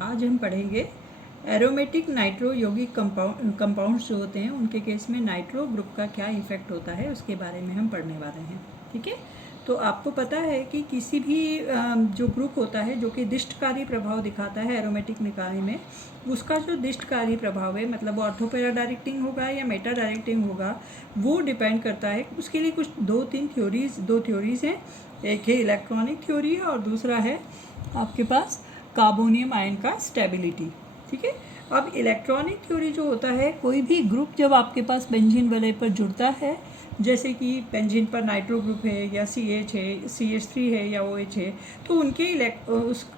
आज हम पढ़ेंगे एरोमेटिक नाइट्रो यौगिक कंपाउंड्स जो होते हैं उनके केस में नाइट्रो ग्रुप का क्या इफेक्ट होता है उसके बारे में हम पढ़ने वाले हैं। ठीक है, तो आपको पता है कि किसी भी जो ग्रुप होता है जो कि दिष्टकारी प्रभाव दिखाता है एरोमेटिक निकाय में, उसका जो दिष्टकारी प्रभाव है मतलब वो ऑर्थोपेरा डायरेक्टिंग होगा या मेटा डायरेक्टिंग होगा, वो डिपेंड करता है। उसके लिए कुछ दो थ्योरीज हैं। एक है इलेक्ट्रॉनिक थ्योरी और दूसरा है आपके पास कार्बोनियम आयन का स्टेबिलिटी। ठीक है, अब इलेक्ट्रॉनिक थ्योरी जो होता है, कोई भी ग्रुप जब आपके पास बेंजीन वलय पर जुड़ता है, जैसे कि बेंजीन पर नाइट्रो ग्रुप है या CH है, CH3 है या OH है, तो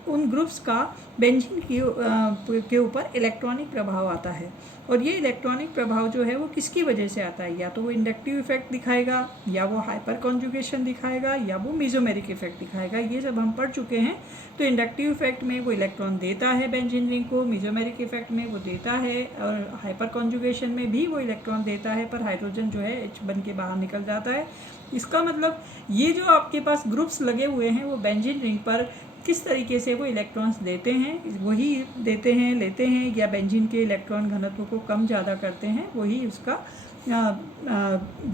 उन ग्रुप्स का बेंजीन के ऊपर इलेक्ट्रॉनिक प्रभाव आता है। और ये इलेक्ट्रॉनिक प्रभाव जो है वो किसकी वजह से आता है, या तो वो इंडक्टिव इफेक्ट दिखाएगा, या वो हाइपर कॉन्जुगेशन दिखाएगा, या वो मेसोमेरिक इफेक्ट दिखाएगा। ये सब हम पढ़ चुके हैं। तो इंडक्टिव इफेक्ट में वो इलेक्ट्रॉन देता है बेंजीन रिंग को, मेसोमेरिक इफेक्ट में वो देता है, और हाइपर कॉन्जुगेशन में भी वो इलेक्ट्रॉन देता है, पर हाइड्रोजन जो है H बन के बाहर निकल जाता है। इसका मतलब ये जो आपके पास ग्रुप्स लगे हुए हैं वो बेंजीन रिंग पर किस तरीके से वो इलेक्ट्रॉन्स देते हैं, वही देते हैं, लेते हैं, या बेंजीन के इलेक्ट्रॉन घनत्व को कम ज़्यादा करते हैं, वही उसका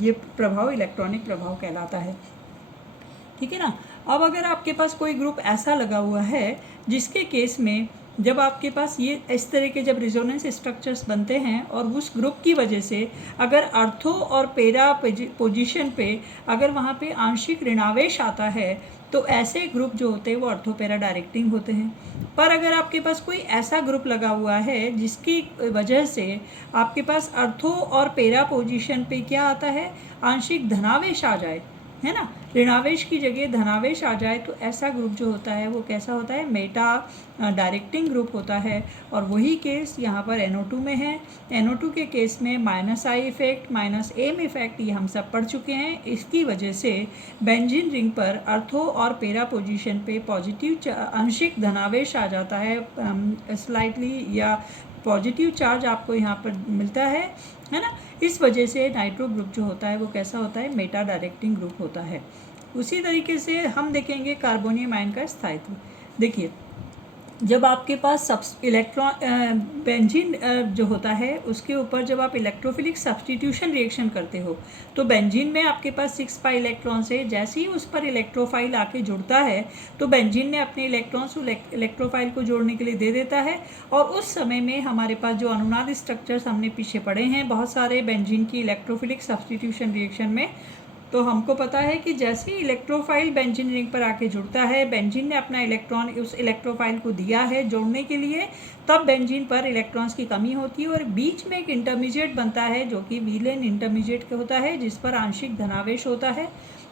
ये प्रभाव इलेक्ट्रॉनिक प्रभाव कहलाता है। ठीक है ना। अब अगर आपके पास कोई ग्रुप ऐसा लगा हुआ है जिसके केस में जब आपके पास ये इस तरह के जब रिजोनेंस स्ट्रक्चर्स बनते हैं और उस ग्रुप की वजह से अगर अर्थो और पेरा पोजीशन पे अगर वहाँ पे आंशिक ऋणावेश आता है, तो ऐसे ग्रुप जो होते हैं वो अर्थोपेरा डायरेक्टिंग होते हैं। पर अगर आपके पास कोई ऐसा ग्रुप लगा हुआ है जिसकी वजह से आपके पास अर्थो और पेरा पोजीशन पे क्या आता है, आंशिक धनावेश आ जाए, है ना, ऋणावेश की जगह धनावेश आ जाए, तो ऐसा ग्रुप जो होता है वो कैसा होता है, मेटा डायरेक्टिंग ग्रुप होता है। और वही केस यहाँ पर NO2 में है। NO2 के केस में -I इफेक्ट, -M इफेक्ट ये हम सब पढ़ चुके हैं। इसकी वजह से बेंजीन रिंग पर अर्थो और पेरा पोजीशन पे पॉजिटिव आंशिक धनावेश आ जाता है, स्लाइटली, या पॉजिटिव चार्ज आपको यहाँ पर मिलता है ना। इस वजह से नाइट्रो ग्रुप जो होता है वो कैसा होता है, मेटा डायरेक्टिंग ग्रुप होता है। उसी तरीके से हम देखेंगे कार्बोनियम आयन का स्थायित्व। देखिए, जब आपके पास बेंजीन जो होता है उसके ऊपर जब आप इलेक्ट्रोफिलिक सब्स्टिट्यूशन रिएक्शन करते हो, तो बेंजीन में आपके पास 6 पाई इलेक्ट्रॉन से जैसे ही उस पर इलेक्ट्रोफाइल आके जुड़ता है, तो बेंजीन ने अपने इलेक्ट्रॉन्स इलेक्ट्रोफाइल को जोड़ने के लिए दे देता है। और उस समय में हमारे पास जो अनुनाद स्ट्रक्चर्स हमने पीछे पढ़े हैं बहुत सारे बेंजीन की इलेक्ट्रोफिलिक सब्स्टिट्यूशन रिएक्शन में, तो हमको पता है कि जैसे ही इलेक्ट्रोफाइल बेंजीन रिंग पर आके जुड़ता है, बेंजीन ने अपना इलेक्ट्रॉन उस इलेक्ट्रोफाइल को दिया है जोड़ने के लिए, तब बेंजीन पर इलेक्ट्रॉन्स की कमी होती है और बीच में एक इंटरमीडिएट बनता है जो कि विलेन इंटरमीडिएट होता है, जिस पर आंशिक धनावेश होता है।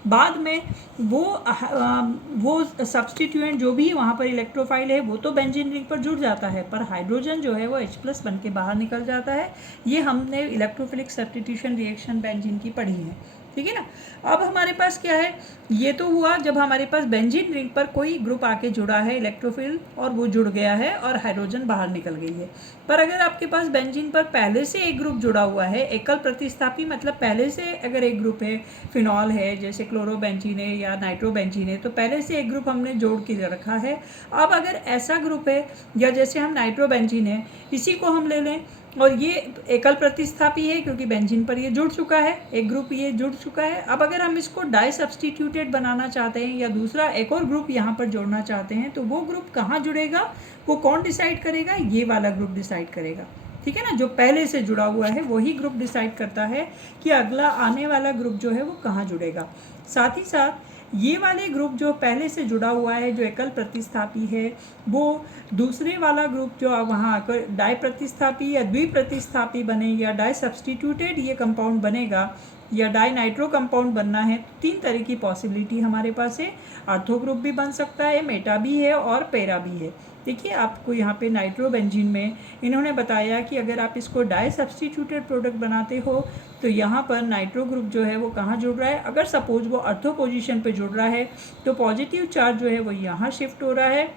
बाद में वो सब्सटीट्यूएंट जो भी वहाँ पर इलेक्ट्रोफाइल है वो तो बेंजीन रिंग पर जुड़ जाता है, पर हाइड्रोजन जो है वो H+ बन के बाहर निकल जाता है। ये हमने इलेक्ट्रोफिलिक सब्स्टिट्यूशन रिएक्शन बेंजीन की पढ़ी है। ठीक है ना। अब हमारे पास क्या है, ये तो हुआ जब हमारे पास बेंजीन रिंग पर कोई ग्रुप आके जुड़ा है इलेक्ट्रोफिल और वो जुड़ गया है और हाइड्रोजन बाहर निकल गई है। पर अगर आपके पास बेंजीन पर पहले से एक ग्रुप जुड़ा हुआ है, एकल प्रतिस्थापी, मतलब पहले से अगर एक ग्रुप है, फिनॉल है जैसे क्लोरोबेंजीन है या नाइट्रोबेंजीन है, तो पहले से एक ग्रुप हमने जोड़ के रखा है। अब अगर ऐसा ग्रुप है, या जैसे हम नाइट्रोबेंजीन है, इसी को हम ले लें, और ये एकल प्रतिस्थापी है क्योंकि बेंजीन पर ये जुड़ चुका है, एक ग्रुप ये जुड़ चुका है। अब अगर हम इसको डाई सब्स्टिट्यूटेड बनाना चाहते हैं या दूसरा एक और ग्रुप यहाँ पर जोड़ना चाहते हैं, तो वो ग्रुप कहाँ जुड़ेगा, वो कौन डिसाइड करेगा, ये वाला ग्रुप डिसाइड करेगा। ठीक है ना, जो पहले से जुड़ा हुआ है वही ग्रुप डिसाइड करता है कि अगला आने वाला ग्रुप जो है वो कहाँ जुड़ेगा। साथ ही साथ ये वाले ग्रुप जो पहले से जुड़ा हुआ है, जो एकल प्रतिस्थापी है, वो दूसरे वाला ग्रुप जो वहाँ आकर डाई प्रतिस्थापी या द्विप्रतिस्थापी बने या डाई सब्स्टिट्यूटेड ये कंपाउंड बनेगा या डाई नाइट्रो कंपाउंड बनना है, तो 3 तरह की पॉसिबिलिटी हमारे पास है। आर्थो ग्रुप भी बन सकता है, मेटा भी है और पेरा भी है। देखिए, आपको यहाँ पे नाइट्रोबेंजीन में इन्होंने बताया कि अगर आप इसको डाई सब्स्टिट्यूटेड प्रोडक्ट बनाते हो, तो यहाँ पर नाइट्रो ग्रुप जो है वो कहाँ जुड़ रहा है, अगर सपोज वो अर्थो पोजीशन पे जुड़ रहा है, तो पॉजिटिव चार्ज जो है वो यहाँ शिफ्ट हो रहा है।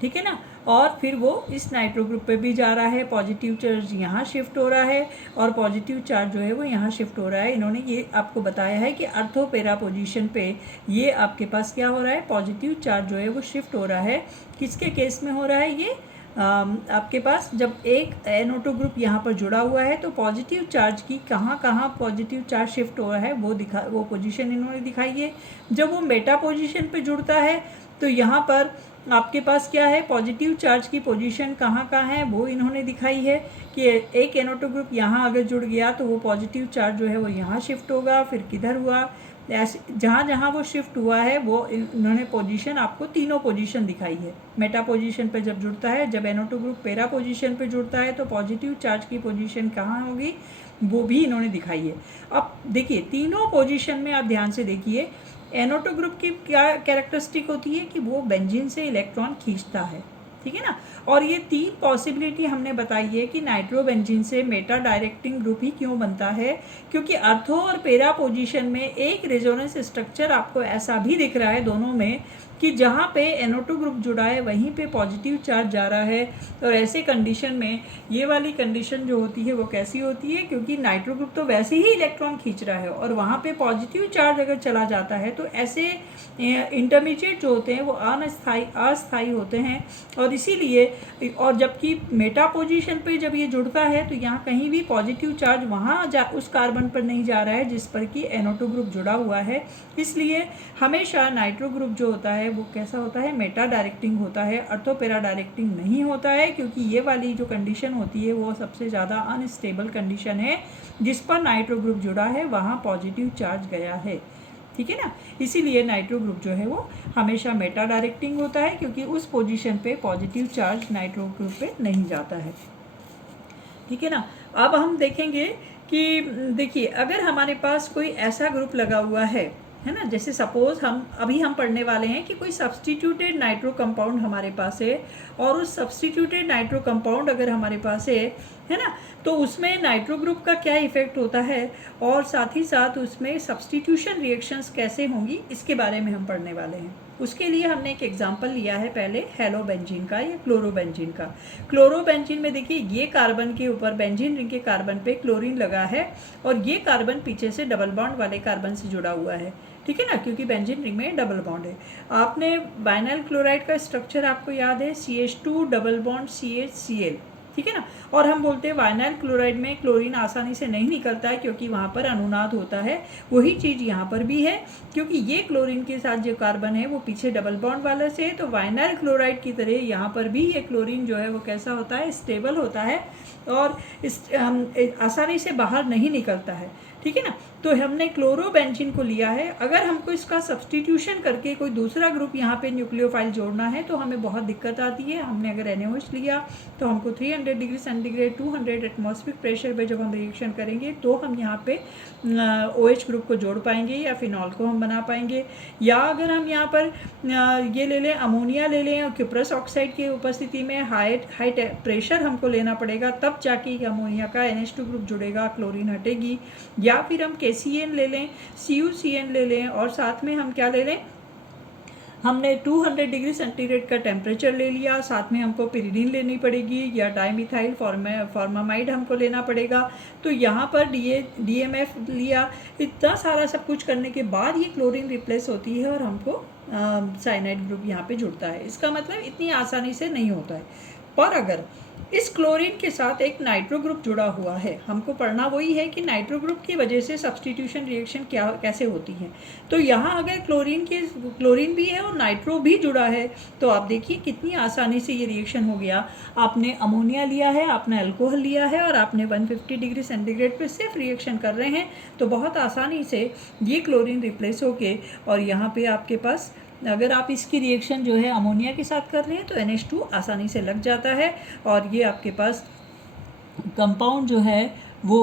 ठीक है ना, और फिर वो इस नाइट्रो ग्रुप पे भी जा रहा है, पॉजिटिव चार्ज यहाँ शिफ्ट हो रहा है और पॉजिटिव चार्ज जो है वो यहाँ शिफ्ट हो रहा है। इन्होंने ये आपको बताया है कि अर्थो पेरा पोजीशन पे ये आपके पास क्या हो रहा है, पॉजिटिव चार्ज जो है वो शिफ्ट हो रहा है। किसके केस में हो रहा है, ये आपके पास जब एक NO2 ग्रुप यहाँ पर जुड़ा हुआ है तो पॉजिटिव चार्ज की कहाँ कहाँ पॉजिटिव चार्ज शिफ्ट हो रहा है वो पोजीशन इन्होंने दिखाई है। जब वो मेटा पोजीशन पे जुड़ता है तो यहाँ पर आपके पास क्या है, पॉजिटिव चार्ज की पोजीशन कहाँ कहाँ है वो इन्होंने दिखाई है कि एक NO2 ग्रुप यहाँ अगर जुड़ गया तो वो पॉजिटिव चार्ज जो है वो यहाँ शिफ्ट होगा, फिर किधर हुआ, ऐसे जहाँ जहाँ वो शिफ्ट हुआ है वो इन्होंने पोजीशन आपको तीनों पोजीशन दिखाई है। मेटा पोजीशन पे जब जुड़ता है, जब NO2 ग्रुप पेरा पोजीशन पे जुड़ता है तो पॉजिटिव चार्ज की पोजीशन कहाँ होगी वो भी इन्होंने दिखाई है। अब देखिए तीनों पोजीशन में आप ध्यान से देखिए, NO2 ग्रुप की क्या कैरेक्टरिस्टिक होती है कि वो बेंजीन से इलेक्ट्रॉन खींचता है, ठीक है ना। और ये तीन पॉसिबिलिटी हमने बताई है कि नाइट्रोबेंजीन से मेटा डायरेक्टिंग ग्रुप ही क्यों बनता है, क्योंकि अर्थो और पेरा पोजीशन में एक रेजोनेंस स्ट्रक्चर आपको ऐसा भी दिख रहा है दोनों में कि जहाँ पे NO2 ग्रुप जुड़ा है वहीं पे पॉजिटिव चार्ज जा रहा है। और ऐसे कंडीशन में ये वाली कंडीशन जो होती है वो कैसी होती है, क्योंकि नाइट्रो ग्रुप तो वैसे ही इलेक्ट्रॉन खींच रहा है और वहाँ पे पॉजिटिव चार्ज अगर चला जाता है तो ऐसे इंटरमीडिएट जो होते हैं वो अस्थायी होते हैं। और इसीलिए, और जबकि मेटा पोजीशन पे जब ये जुड़ता है तो यहाँ कहीं भी पॉजिटिव चार्ज वहाँ उस कार्बन पर नहीं जा रहा है जिस पर कि NO2 ग्रुप जुड़ा हुआ है। इसलिए हमेशा नाइट्रो ग्रुप जो होता है वो कैसा होता है, मेटा डायरेक्टिंग होता है, अर्थो पेरा डायरेक्टिंग नहीं होता है, क्योंकि ये वाली जो कंडीशन होती है वो सबसे ज़्यादा अनस्टेबल कंडीशन है जिस पर नाइट्रो ग्रुप जुड़ा है वहाँ पॉजिटिव चार्ज गया है, ठीक है ना। इसीलिए नाइट्रो ग्रुप जो है वो हमेशा मेटा डायरेक्टिंग होता है, क्योंकि उस पोजीशन पे पॉजिटिव चार्ज नाइट्रो ग्रुप पे नहीं जाता है, ठीक है ना। अब हम देखेंगे कि देखिए अगर हमारे पास कोई ऐसा ग्रुप लगा हुआ है ना, जैसे सपोज हम पढ़ने वाले हैं कि कोई सब्सटीट्यूटेड नाइट्रो कंपाउंड हमारे पास है और उस सब्सटीट्यूटेड नाइट्रो कंपाउंड अगर हमारे पास है ना, तो उसमें नाइट्रो ग्रुप का क्या इफेक्ट होता है और साथ ही साथ उसमें सब्सटीट्यूशन रिएक्शंस कैसे होंगी इसके बारे में हम पढ़ने वाले हैं। उसके लिए हमने एक एग्जांपल लिया है पहले हेलोबेंजीन का या क्लोरोबेंजीन का। क्लोरोबेंजीन में देखिए ये कार्बन के ऊपर बेंजीन रिंग के कार्बन पे क्लोरीन लगा है और ये कार्बन पीछे से डबल बॉन्ड वाले कार्बन से जुड़ा हुआ है, ठीक है ना, क्योंकि बेंजीन रिंग में डबल बॉन्ड है। आपने वाइनाइल क्लोराइड का स्ट्रक्चर आपको याद है, CH2 डबल बॉन्ड CHCl, ठीक है ना। और हम बोलते हैं वाइनाइल क्लोराइड में क्लोरीन आसानी से नहीं निकलता है क्योंकि वहाँ पर अनुनाद होता है। वही चीज़ यहाँ पर भी है, क्योंकि ये क्लोरीन के साथ जो कार्बन है वो पीछे डबल बॉन्ड वाला से है, तो वाइनाइल क्लोराइड की तरह यहाँ पर भी ये क्लोरीन जो है वो कैसा होता है, स्टेबल होता है और आसानी से बाहर नहीं निकलता है, ठीक है ना। तो हमने क्लोरोबेंजीन को लिया है, अगर हमको इसका सब्सटीट्यूशन करके कोई दूसरा ग्रुप यहाँ पे न्यूक्लियोफाइल जोड़ना है तो हमें बहुत दिक्कत आती है। हमने अगर NaOH लिया तो हमको 300 डिग्री सेंटीग्रेड 200 एटमॉस्फेरिक प्रेशर पे जब हम रिएक्शन करेंगे तो हम यहाँ पे OH ग्रुप को जोड़ पाएंगे या फिनॉल को हम बना पाएंगे। या अगर हम यहाँ पर ये ले लें, अमोनिया ले लें और क्यूप्रस ऑक्साइड की उपस्थिति में हाई प्रेशर हमको लेना पड़ेगा, तब जाके अमोनिया का NH2 ग्रुप जुड़ेगा, क्लोरीन हटेगी। या फिर हम KCN ले लें, CuCN ले लें और साथ में हम क्या ले लें, हमने 200 डिग्री सेंटीग्रेड का टेम्परेचर ले लिया, साथ में हमको पिरिडीन लेनी पड़ेगी या डाइमिथाइल फॉर्मामाइड हमको लेना पड़ेगा। तो यहाँ पर DMF लिया, इतना सारा सब कुछ करने के बाद ये क्लोरीन रिप्लेस होती है और हमको साइनाइड ग्रुप यहाँ पे जुड़ता है। इसका मतलब इतनी आसानी से नहीं होता है। पर अगर इस क्लोरीन के साथ एक नाइट्रो ग्रुप जुड़ा हुआ है, हमको पढ़ना वही है कि नाइट्रो ग्रुप की वजह से सब्सटीट्यूशन रिएक्शन कैसे होती है। तो यहाँ अगर क्लोरीन भी है और नाइट्रो भी जुड़ा है तो आप देखिए कितनी आसानी से ये रिएक्शन हो गया। आपने अमोनिया लिया है, आपने अल्कोहल लिया है और आपने 150 डिग्री सेंटीग्रेड पे सिर्फ रिएक्शन कर रहे हैं, तो बहुत आसानी से ये क्लोरीन रिप्लेस होके और यहाँ पे आपके पास अगर आप इसकी रिएक्शन जो है अमोनिया के साथ कर रहे हैं तो NH2 आसानी से लग जाता है और ये आपके पास कंपाउंड जो है वो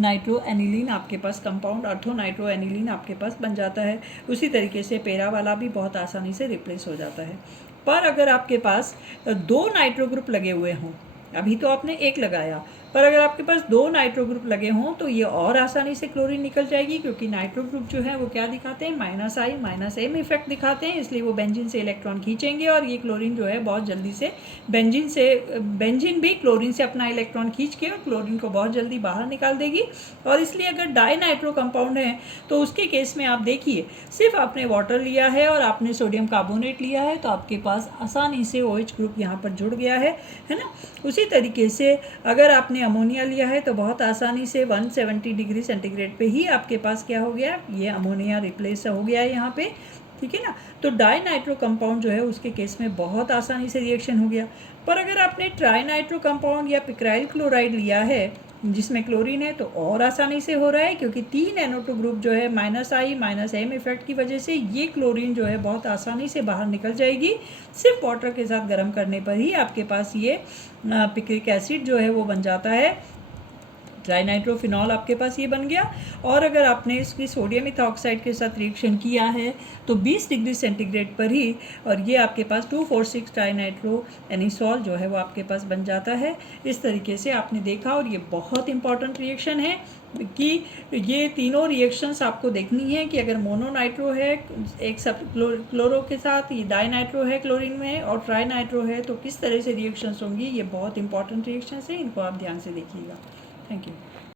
नाइट्रो एनिलीन आपके पास कंपाउंड अर्थो नाइट्रो एनिलीन आपके पास बन जाता है। उसी तरीके से पेरा वाला भी बहुत आसानी से रिप्लेस हो जाता है। पर अगर आपके पास दो नाइट्रो ग्रुप लगे हुए हों, अभी तो आपने एक लगाया, पर अगर आपके पास 2 नाइट्रो ग्रुप लगे हों तो ये और आसानी से क्लोरीन निकल जाएगी, क्योंकि नाइट्रो ग्रुप जो है वो क्या दिखाते हैं, -I-M इफेक्ट दिखाते हैं, इसलिए वो बेंजीन से इलेक्ट्रॉन खींचेंगे और ये क्लोरीन जो है बहुत जल्दी से बेंजीन भी क्लोरीन से अपना इलेक्ट्रॉन खींच के और क्लोरीन को बहुत जल्दी बाहर निकाल देगी। और इसलिए अगर डाई नाइट्रो कंपाउंड है तो उसके केस में आप देखिए, सिर्फ आपने वाटर लिया है और आपने सोडियम कार्बोनेट लिया है तो आपके पास आसानी से OH ग्रुप यहाँ पर जुड़ गया है ना। उसी तरीके से अगर आपने अमोनिया लिया है तो बहुत आसानी से 170 डिग्री सेंटीग्रेड पे ही आपके पास क्या हो गया, ये अमोनिया रिप्लेस हो गया है यहाँ पे, ठीक है ना। तो डाई नाइट्रो कंपाउंड जो है उसके केस में बहुत आसानी से रिएक्शन हो गया। पर अगर आपने ट्राई नाइट्रो कंपाउंड या पिक्राइल क्लोराइड लिया है जिसमें क्लोरीन है तो और आसानी से हो रहा है, क्योंकि 3 NO2 ग्रुप जो है -I-M इफेक्ट की वजह से ये क्लोरीन जो है बहुत आसानी से बाहर निकल जाएगी। सिर्फ वाटर के साथ गर्म करने पर ही आपके पास ये पिक्रिक एसिड जो है वो बन जाता है, ट्राइनाइट्रोफिनॉल आपके पास ये बन गया। और अगर आपने इसकी सोडियम इथॉक्साइड के साथ रिएक्शन किया है तो 20 डिग्री सेंटीग्रेड पर ही, और ये आपके पास 2,4,6 ट्राइनाइट्रो एनिसॉल जो है वो आपके पास बन जाता है। इस तरीके से आपने देखा, और ये बहुत इंपॉर्टेंट रिएक्शन है कि ये तीनों रिएक्शंस आपको देखनी है कि अगर मोनोनाइट्रो है एक सब क्लोरो के साथ, ये डाइनाइट्रो है क्लोरीन में, और ट्राइनाइट्रो है, तो किस तरह से रिएक्शंस होंगी। ये बहुत इंपॉर्टेंट रिएक्शंस है, इनको आप ध्यान से देखिएगा। Thank you.